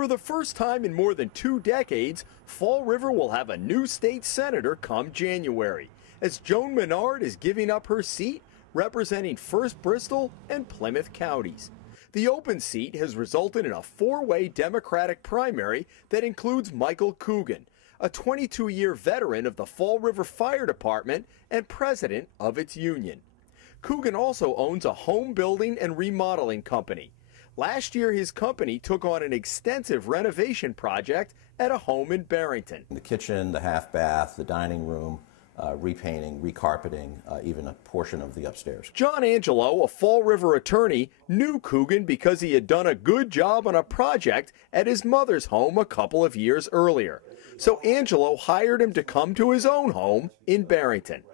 For the first time in more than 2 decades, Fall River will have a new state senator come January, as Joan Menard is giving up her seat representing First Bristol and Plymouth counties. The open seat has resulted in a 4-way Democratic primary that includes Michael Coogan, a 22-year veteran of the Fall River Fire Department and president of its union. Coogan also owns a home building and remodeling company. Last year, his company took on an extensive renovation project at a home in Barrington. The kitchen, the half bath, the dining room, repainting, recarpeting, even a portion of the upstairs. John Angelo, a Fall River attorney, knew Coogan because he had done a good job on a project at his mother's home a couple of years earlier. So Angelo hired him to come to his own home in Barrington.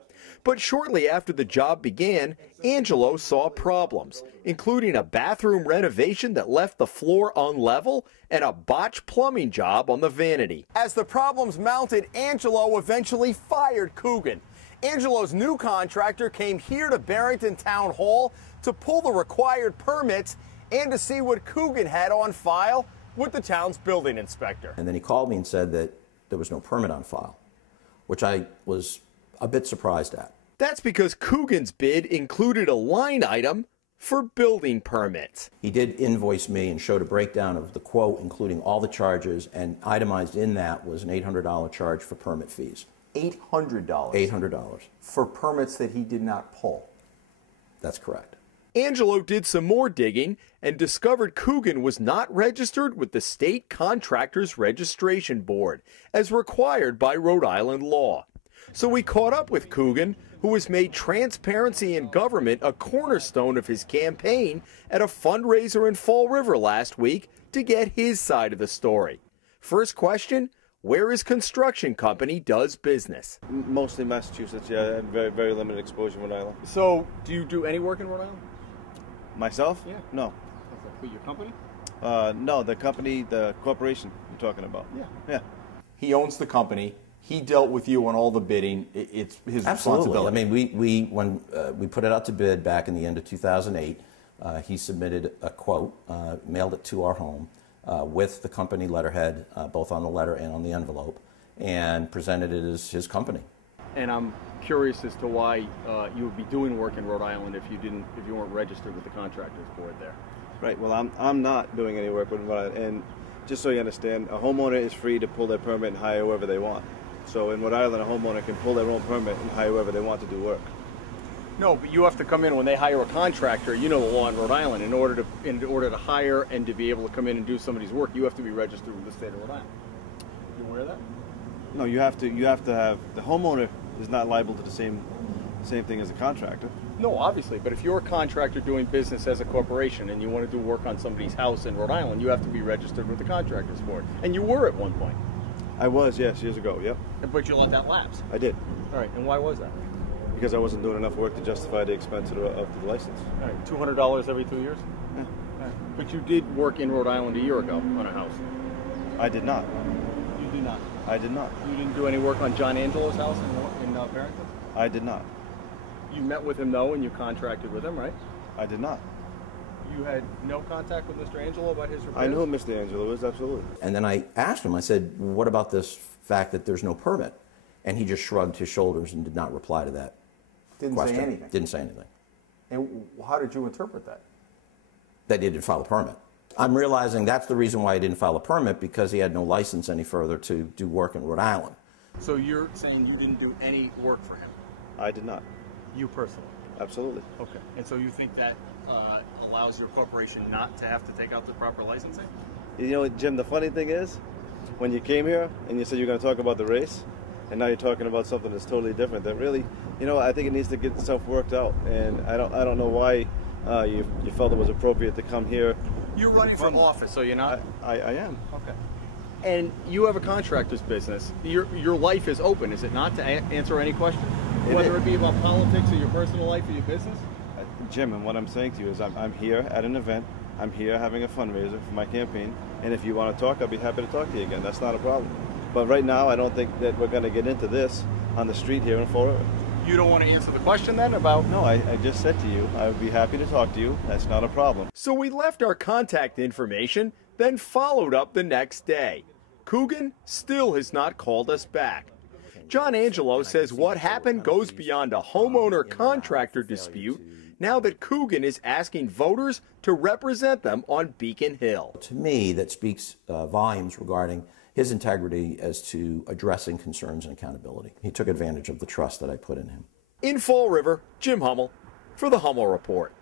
But shortly after the job began, Angelo saw problems, including a bathroom renovation that left the floor unlevel and a botched plumbing job on the vanity. As the problems mounted, Angelo eventually fired Coogan. Angelo's new contractor came here to Barrington Town Hall to pull the required permits and to see what Coogan had on file with the town's building inspector. And then he called me and said that there was no permit on file, which I was a bit surprised at. That's because Coogan's bid included a line item for building permits. He did invoice me and showed a breakdown of the quote, including all the charges, and itemized in that was an $800 charge for permit fees. $800? $800. For permits that he did not pull. That's correct. Angelo did some more digging and discovered Coogan was not registered with the State Contractors Registration Board, as required by Rhode Island law. So we caught up with Coogan, who has made transparency in government a cornerstone of his campaign at a fundraiser in Fall River last week to get his side of the story. First question, where his construction company does business? Mostly Massachusetts, yeah, and very limited exposure in Rhode Island. So, do you do any work in Rhode Island? Myself? Yeah. No. But your company? No, the company, the corporation you're talking about. Yeah. Yeah. He owns the company. He dealt with you on all the bidding. It's his responsibility. I mean, when we put it out to bid back in the end of 2008, he submitted a quote, mailed it to our home with the company letterhead, both on the letter and on the envelope, and presented it as his company. And I'm curious as to why you would be doing work in Rhode Island if you weren't registered with the contractors board there. Right. Well, I'm not doing any work with Rhode Island, and just so you understand, a homeowner is free to pull their permit and hire whoever they want. So in Rhode Island, a homeowner can pull their own permit and hire whoever they want to do work. No, but you have to come in when they hire a contractor. You know the law in Rhode Island. In order to hire and to be able to come in and do somebody's work, you have to be registered with the state of Rhode Island. You aware of that? No, you have to have the homeowner is not liable to the same thing as a contractor. No, obviously, but if you're a contractor doing business as a corporation and you want to do work on somebody's house in Rhode Island, you have to be registered with the contractors board. And you were at one point. I was, yes, years ago, yep. But you let that lapse? I did. All right, and why was that? Because I wasn't doing enough work to justify the expense of the license. All right, $200 every 2 years? Yeah. All right. But you did work in Rhode Island a year ago on a house. I did not. You did not? I did not. You didn't do any work on John Angelo's house in Barrington? I did not. You met with him, though, and you contracted with him, right? I did not. You had no contact with Mr. Angelo about his repairs? I know who Mr. Angelo is, absolutely. And then I asked him, I said, what about this fact that there's no permit? And he just shrugged his shoulders and did not reply to that question. Say anything? Didn't say anything. And how did you interpret that? That he didn't file a permit. I'm realizing that's the reason why he didn't file a permit, because he had no license any further to do work in Rhode Island. So you're saying you didn't do any work for him? I did not. You personally? Absolutely. Okay. And so you think that allows your corporation not to have to take out the proper licensing? You know, Jim, the funny thing is, when you came here and you said you're going to talk about the race, and now you're talking about something that's totally different, that really, you know, I think it needs to get itself worked out. And I don't know why you felt it was appropriate to come here. You're running for office, so you're not? I am. Okay. And you have a contractor's business. Your life is open, is it not, to answer any question? Whether it be about politics or your personal life or your business? Jim, and what I'm saying to you is I'm here at an event. I'm here having a fundraiser for my campaign. And if you want to talk, I'll be happy to talk to you again. That's not a problem. But right now, I don't think that we're going to get into this on the street here in Fall River. You don't want to answer the question then about? No, I just said to you, I would be happy to talk to you. That's not a problem. So we left our contact information then followed up the next day. Coogan still has not called us back. John Angelo says what happened goes beyond a homeowner-contractor dispute now that Coogan is asking voters to represent them on Beacon Hill. To me, that speaks volumes regarding his integrity as to addressing concerns and accountability. He took advantage of the trust that I put in him. In Fall River, Jim Hummel for the Hummel Report.